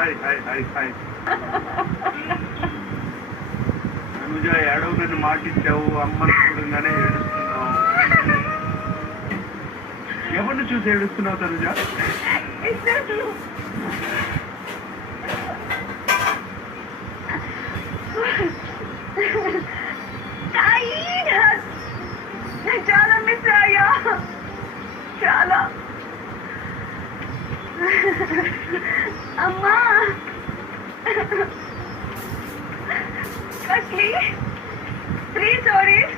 Hi hi hi hi. Anuja ఏడవ నన్ను మాటిచ్చావు, అమ్మని చూడంగానే ఏడుస్తున్నావు. ఎవరిని చూసి ఏడుస్తున్నావు తనుజ? చాలా మిస్ అయ్యా, చాలా. అమ్మా ఫస్ట్లీ 3 సారీస్.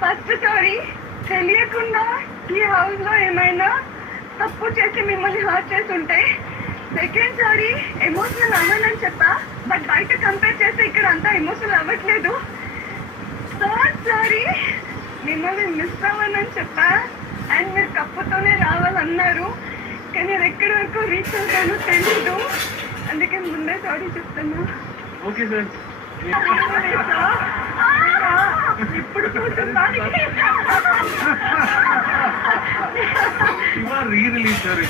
ఫస్ట్ సారీ, తెలియకుండా ఈ హౌస్ లో ఏమైనా తప్పు చేసి మిమ్మల్ని హర్ట్ చేసి ఉంటే. సెకండ్ సారీ, ఎమోషనల్ అవ్వనని చెప్పా, బట్ బయట కంపేర్ చేస్తే ఇక్కడ అంతా ఎమోషనల్ అవ్వట్లేదు. థర్డ్ సారీ, మిమ్మల్ని మిస్ అవ్వనని చెప్పా అండ్ మీరు కప్పుతోనే రావాలన్నారు, కానీ అది ఎక్కడి వరకు రీచ్ అవుతానో తెలీదు, అందుకే ముందే సారీ చెప్తున్నా. Okay sir. ఇప్పుడు కూర్చున్నాను. రీ-రిలీజ్ సార్.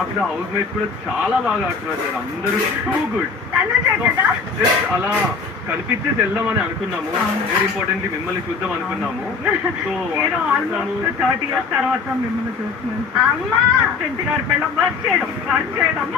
అక్కడ హౌస్ మేట్స్ కూడా చాలా బాగా ఆడుతున్నారు సార్, అందరూ టూ గుడ్. అలా కనిపించేసి వెళ్దామని అనుకున్నాము, వెరీ ఇంపార్టెంట్లీ మిమ్మల్ని చూద్దాం అనుకున్నాము. సో ఆల్మోస్ట్ 30 years తర్వాత మిమ్మల్ని చూస్తున్నాను. అమ్మా గారి పిల్ల వర్క్ చేయడం